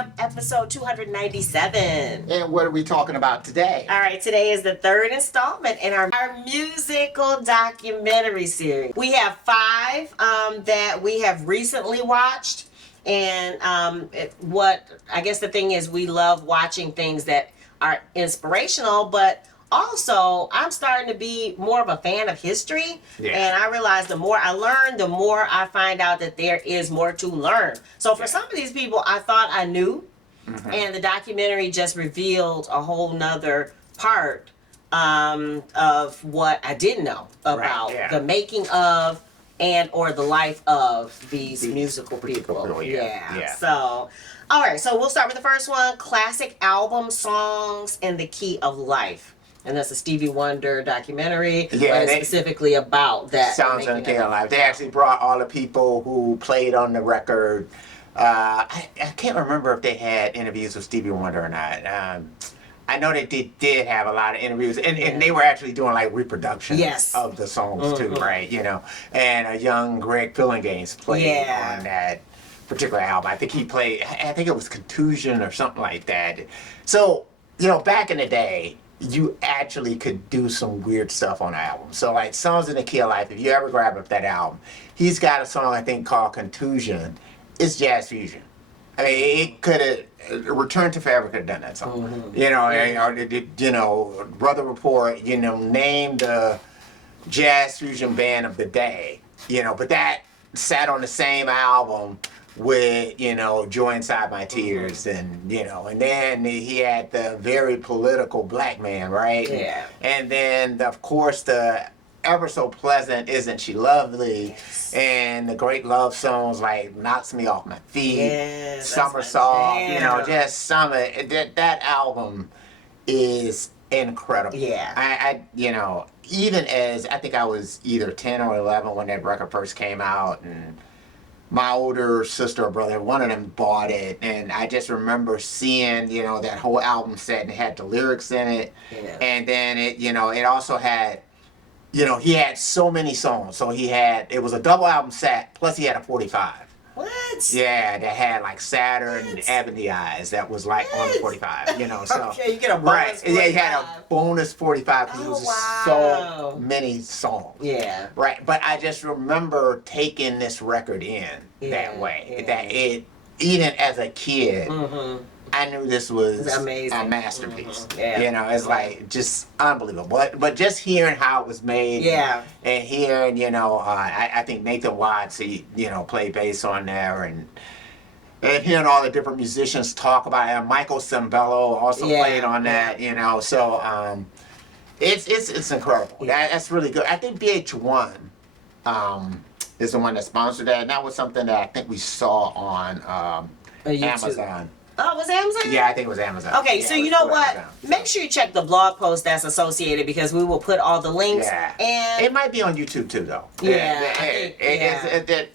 Jam, episode 297. And what are we talking about today? All right, today is the third installment in our musical documentary series. We have 5 that we have recently watched. And what I guess the thing is, we love watching things that are inspirational, but also I'm starting to be more of a fan of history. Yeah. And I realize the more I learn, the more I find out that there is more to learn. So for some of these people, I thought I knew, and the documentary just revealed a whole nother part of what I didn't know about the making of and or the life of these musical people. Yeah. So, all right. So we'll start with the first one: classic album songs in the key of life. And that's a Stevie Wonder documentary. Yeah, specifically about that. Songs in the key of life. They actually brought all the people who played on the record. I can't remember if they had interviews with Stevie Wonder or not. I know they did have a lot of interviews, and they were actually doing like reproductions of the songs too, right? You know, and a young Greg Fillinganes played on that particular album. I think he played. I think it was Contusion or something like that. So you know, back in the day, you actually could do some weird stuff on the album. So like Songs in the Key of Life, if you ever grab up that album, he's got a song I think called Contusion. It's jazz fusion. I mean, it could have, Return to Forever could have done that song. You know, you know, Brother Report, you know, named the jazz fusion band of the day, you know, but that sat on the same album with, you know, Joy Inside My Tears, and, you know, and then he had the very political Black Man, right? Yeah. And then, of course, the Ever So Pleasant, Isn't She Lovely, and the great love songs like Knocks Me Off My Feet, Somersault, you know, just some of it. That album is incredible. Yeah. I you know, even as, I think I was either 10 or 11 when that record first came out, and my older sister or brother, one of them bought it, and I just remember seeing, you know, that whole album set, and it had the lyrics in it, and then it, you know, it also had, you know, he had so many songs. So he had, it was a double album set, plus he had a 45. What? Yeah, that had like Saturn and Ebony Eyes that was like on the 45, you know. So okay, you get a bonus 45. Yeah, he had a bonus 45 because it was just so many songs. Yeah. Right, but I just remember taking this record in that way. That it, even as a kid, I knew this was a masterpiece. You know, it's like just unbelievable. But just hearing how it was made, and hearing, you know, I think Nathan Watts, he, you know, played bass on there, and hearing all the different musicians talk about it. And Michael Sembello also played on that, you know. So it's incredible. That's really good. I think VH1 is the one that sponsored that, and that was something that I think we saw on Amazon. Oh, it was Amazon? Yeah, I think it was Amazon. Okay, so you know what? Amazon, make sure you check the blog post that's associated, because we will put all the links. Yeah. And it might be on YouTube too, though.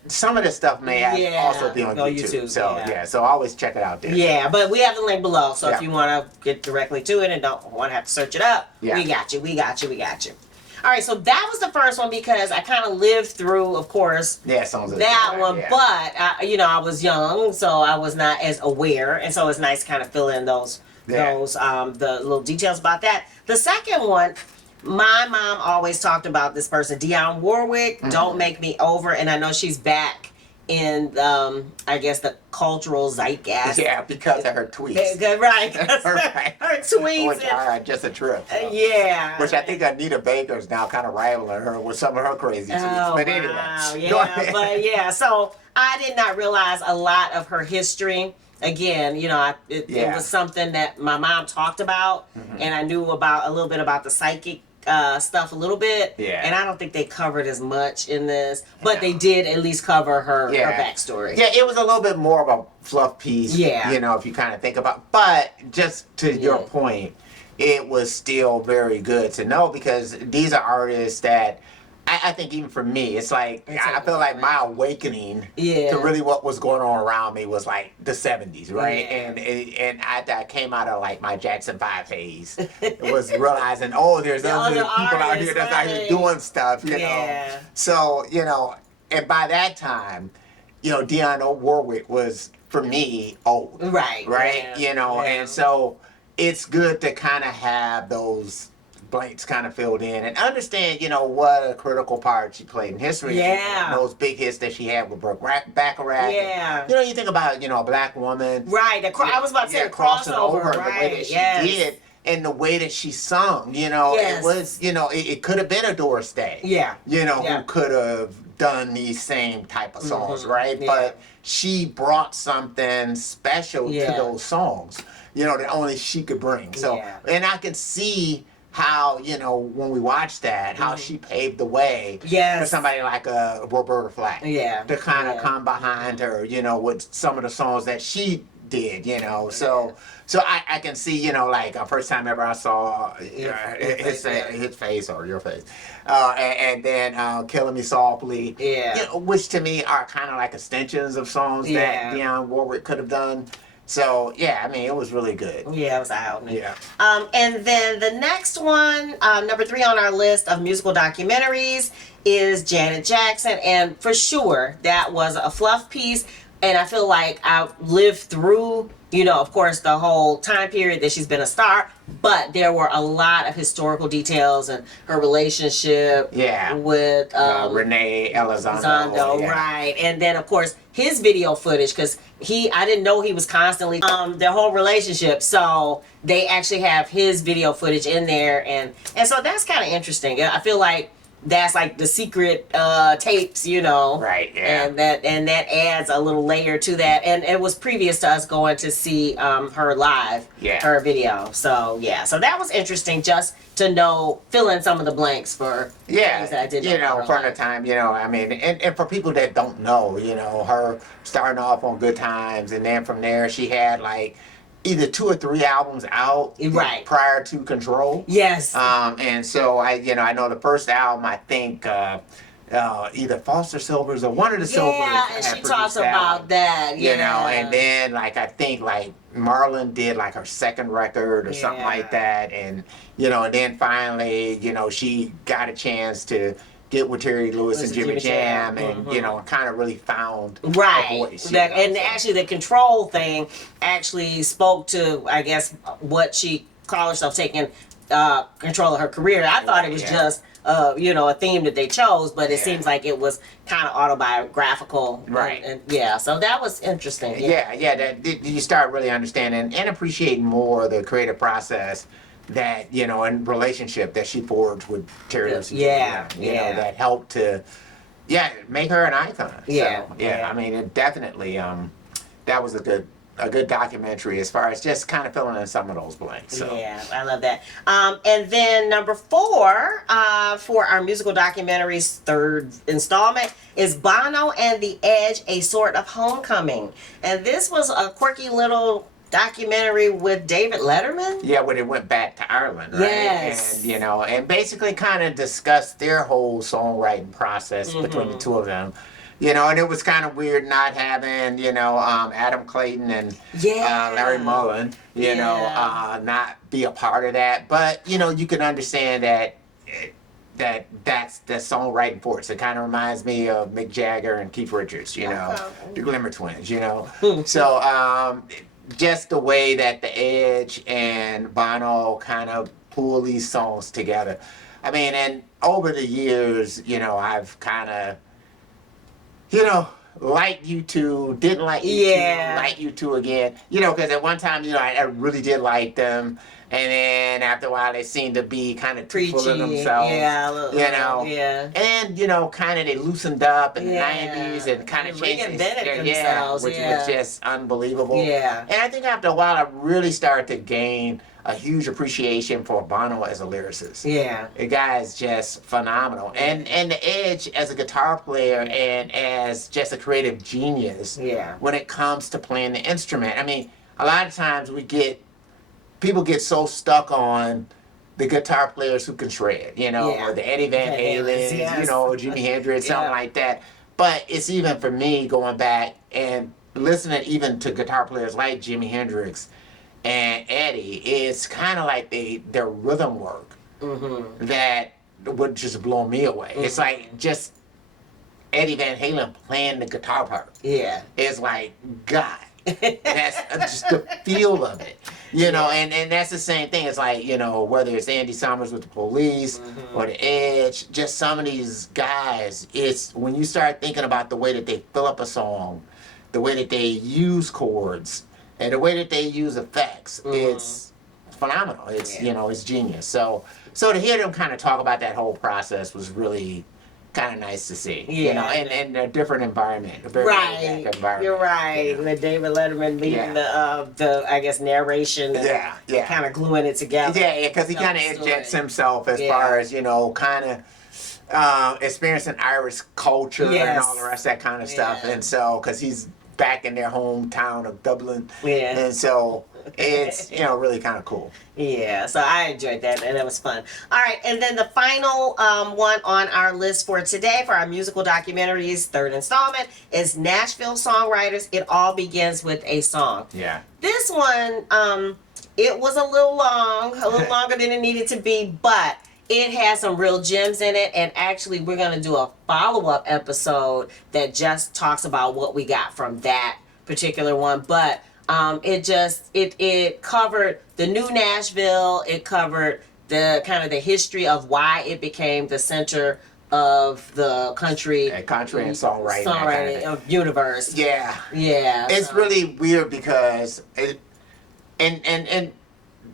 Some of this stuff may also be on YouTube. So so always check it out there. Yeah, but we have the link below. So if you want to get directly to it and don't want to have to search it up, we got you. We got you. We got you. All right, so that was the first one, because I kind of lived through, of course, that one. But you know, I was young, so I was not as aware, and so it's nice to kind of fill in those the little details about that. The second one, my mom always talked about this person, Dionne Warwick. Don't Make Me Over, and I know she's back in I guess the cultural zeitgeist. Yeah, because of her tweets. Right. Her tweets. Which are just a trip. Yeah. Which I think Anita Baker's now kind of rivaling her with some of her crazy tweets. But anyway. Yeah, so I did not realize a lot of her history. Again, you know, it was something that my mom talked about, and I knew about a little bit about the psychic stuff a little bit, and I don't think they covered as much in this, but they did at least cover her backstory. Yeah, it was a little bit more of a fluff piece, you know, if you kind of think about, but just to your point, it was still very good to know, because these are artists that I think even for me, it's like, I feel like my awakening to really what was going on around me was like the 70s, right? And I came out of like my Jackson 5 phase. It was realizing, there's other people out here that's out here doing stuff, you know? So, you know, and by that time, you know, Dionne Warwick was for me, old. Right. Right? Yeah, You know, yeah. and so it's good to kind of have those blanks kind of filled in and understand, you know, what a critical part she played in history. Yeah. And those big hits that she had with Brooke Bacharach. Yeah. And, you know, you think about, you know, a black woman. Right. I was about to say the crossing crossover. over Right. the way that she Yes. did and the way that she sung, you know, Yes. it was, you know, it could have been a Doris Day. Yeah. You know, Yeah. who could have done these same type of songs, right? Yeah. But she brought something special Yeah. to those songs, you know, that only she could bring. So, Yeah. and I can see how, you know, when we watch that, how she paved the way Yes. for somebody like Roberta Flack Yeah. to kind of Yeah. come behind her, you know, with some of the songs that she did, you know. So I can see, you know, like first time ever I saw his face or your face, and then Killing Me Softly, Yeah. you know, which to me are kind of like extensions of songs Yeah. that Dionne Warwick could have done. So yeah, I mean, it was really good. Yeah, it was eye-opening. Yeah. And then the next one, number 3 on our list of musical documentaries, is Janet Jackson. And for sure, that was a fluff piece. And I feel like I've lived through, you know, of course, the whole time period that she's been a star. But there were a lot of historical details and her relationship with Renee Elizondo. Zondo, right. And then, of course, his video footage, because I didn't know he was constantly, their whole relationship. So they actually have his video footage in there. And so that's kind of interesting. I feel like that's like the secret tapes, you know. Right, yeah. And that adds a little layer to that. And it was previous to us going to see her live, her video. So yeah, so that was interesting just to know, fill in some of the blanks for things that I didn't know. You know, from the time, you know, I mean, and for people that don't know, you know, her starting off on Good Times, and then from there she had like either 2 or 3 albums out prior to Control. Yes. And so I know the first album, I think either Foster Silvers or one of the Silvers. Yeah, and she talks about that. You know, and then like I think like Marlon did like her second record or something like that, and you know, and then finally, you know, she got a chance to get with Terry Lewis and Jimmy Jam, and you know, kind of really found her voice. And actually, the Control thing actually spoke to, I guess, what she called herself taking control of her career. I thought it was just you know, a theme that they chose, but it seems like it was kind of autobiographical. Right. And so that was interesting. That you start really understanding and appreciating more the creative process that, you know, and relationship that she forged with Terry Lewis. You know, that helped to make her an icon. I mean, it definitely that was a good documentary as far as just kind of filling in some of those blanks. So. Yeah, I love that. And then number 4 for our musical documentaries 3rd installment is Bono and The Edge, A Sort of Homecoming. And this was a quirky little documentary with David Letterman. Yeah, when it went back to Ireland, right? Yes. And, you know, and basically kind of discussed their whole songwriting process between the two of them. You know, and it was kind of weird not having, you know, Adam Clayton and Larry Mullen, you know, not be a part of that. But, you know, you can understand that's the songwriting force. It kind of reminds me of Mick Jagger and Keith Richards, you know, the Glimmer Twins, you know. So just the way that The Edge and Bono kind of pull these songs together. I mean, and over the years, you know, I've kind of, you know, liked U2, didn't like U2, like U2 again. You know, because at one time, you know, I really did like them. And then after a while, they seemed to be kind of too full of themselves. You know? And, you know, kind of they loosened up in the 90s and kind of changed themselves. Which was just unbelievable. And I think after a while, I really started to gain a huge appreciation for Bono as a lyricist. The guy is just phenomenal. And The Edge as a guitar player and as just a creative genius when it comes to playing the instrument. I mean, a lot of times people get so stuck on the guitar players who can shred, you know, or the Eddie Van Halen, you know, Jimi Hendrix, something like that. But it's even for me going back and listening even to guitar players like Jimi Hendrix and Eddie, it's kind of like their rhythm work that would just blow me away. It's like just Eddie Van Halen playing the guitar part. It's like, God, And that's just the feel of it. You know, and that's the same thing. It's like, you know, whether it's Andy Summers with the Police or The Edge, just some of these guys, it's when you start thinking about the way that they fill up a song, the way that they use chords, and the way that they use effects, it's phenomenal. It's, you know, it's genius. So to hear them kind of talk about that whole process was really kind of nice to see. You know, and a different environment, a very laid back environment. You're right. You know? With David Letterman leading the I guess narration and kind of gluing it together. Yeah, because he kind of injects himself as far as, you know, kind of experiencing Irish culture and all the rest of that kind of stuff. And so, because he's back in their hometown of Dublin. And so it's, you know, really kind of cool. Yeah, so I enjoyed that, and it was fun. All right, and then the final one on our list for today for our musical documentaries, third installment, is Nashville Songwriters. It All Begins with a Song. Yeah. This one, it was a little longer than it needed to be, but it has some real gems in it, and actually we're going to do a follow-up episode that just talks about what we got from that particular one, but it covered the new Nashville. It covered the kind of the history of why it became the center of the country and songwriting kind of universe. Yeah. It's really weird because and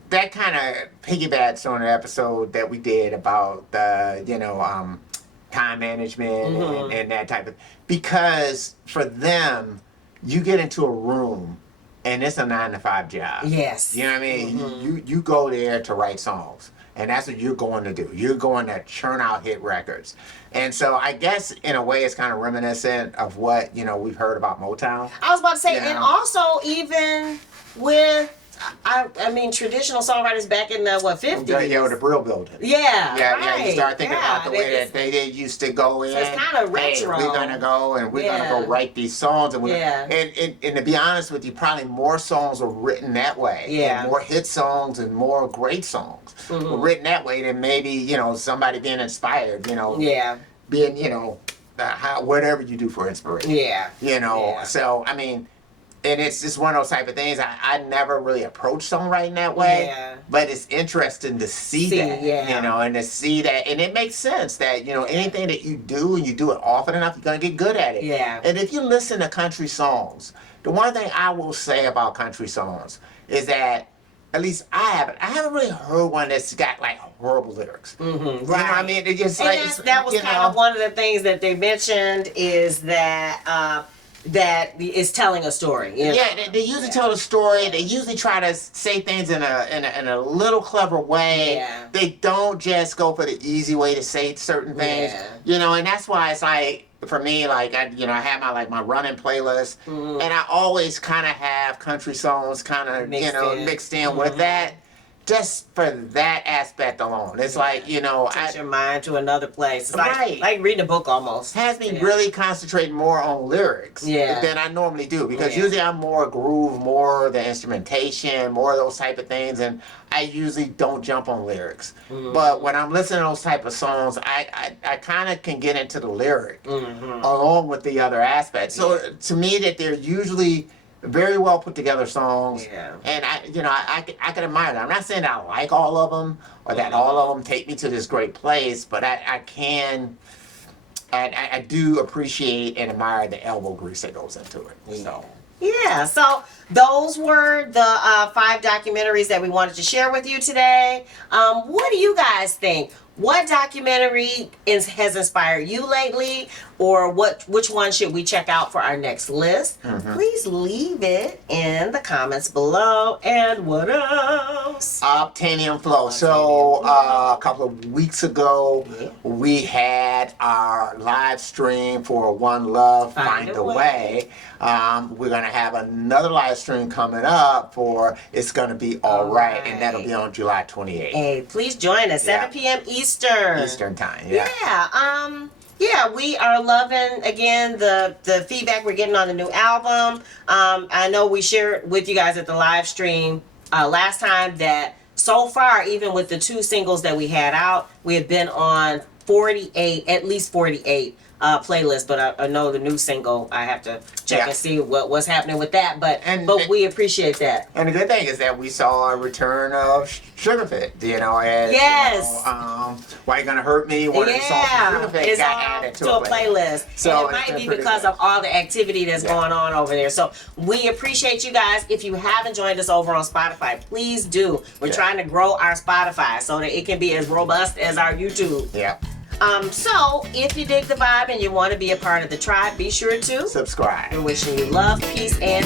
that kind of piggybacks on an episode that we did about the time management and that type of, because for them you get into a room and it's a 9-to-5 job. Yes. You know what I mean? You go there to write songs. And that's what you're going to do. You're going to churn out hit records. And so I guess in a way it's kind of reminiscent of what, we've heard about Motown. I was about to say, and also even with, I mean, traditional songwriters back in the 50s. Yeah, with the Brill Building. Yeah, you start thinking about the way that they used to go in. So it's kind of retro. Hey, we're gonna go and we're gonna go write these songs, and and to be honest with you, probably more songs were written that way. Yeah, and more hit songs and more great songs were written that way than maybe somebody being inspired. Being whatever you do for inspiration. So I mean. And it's just one of those type of things. I never really approached songwriting that way, but it's interesting to see that, and to see that, and it makes sense that anything that you do and you do it often enough, you're gonna get good at it. And if you listen to country songs, the one thing I will say about country songs is that, at least I haven't really heard one that's got like horrible lyrics. Right. You know what I mean? It just that was kind of one of the things that they mentioned is that. That is telling a story. They usually tell a story. They usually try to say things in a little clever way. They don't just go for the easy way to say certain things. And that's why it's like, for me, like I have my running playlist, and I always kind of have country songs kind of mixed in with that. Just for that aspect alone, it's like takes your mind to another place. It's like reading a book almost. Has me really concentrating more on lyrics than I normally do, because usually I'm more groove, more the instrumentation, more of those type of things, and I usually don't jump on lyrics. But when I'm listening to those type of songs, I kind of can get into the lyric along with the other aspects. So to me, that they're usually very well put together songs, and I can admire that. I'm not saying that I like all of them or that all of them take me to this great place, but I do appreciate and admire the elbow grease that goes into it. So those were the 5 documentaries that we wanted to share with you today. What do you guys think? What documentary has inspired you lately, or which one should we check out for our next list? Please leave it in the comments below. And what else? Obtainium Flow. So a couple of weeks ago, we had our live stream for One Love, Find a Way. We're going to have another live stream coming up for It's Gonna Be Alright, and that'll be on July 28th. Hey, please join us, 7 p.m. Eastern time. We are loving, again, the feedback we're getting on the new album. I know we shared with you guys at the live stream last time that so far, even with the 2 singles that we had out, we have been on at least 48 playlist, but I know the new single. I have to check Yeah. and see what's happening with that. But And- we appreciate that. And the good thing is that we saw a return of Sugarfit, as Yes. Why You Gonna Hurt Me? One of the songs from Sugarfit it's got all added to a playlist. So and it it's might been be pretty because good. of all the activity that's going on over there. So we appreciate you guys. If you haven't joined us over on Spotify, please do. We're trying to grow our Spotify so that it can be as robust as our YouTube. Yeah. So if you dig the vibe and you want to be a part of the tribe, be sure to Subscribe. We're wishing you love, peace, and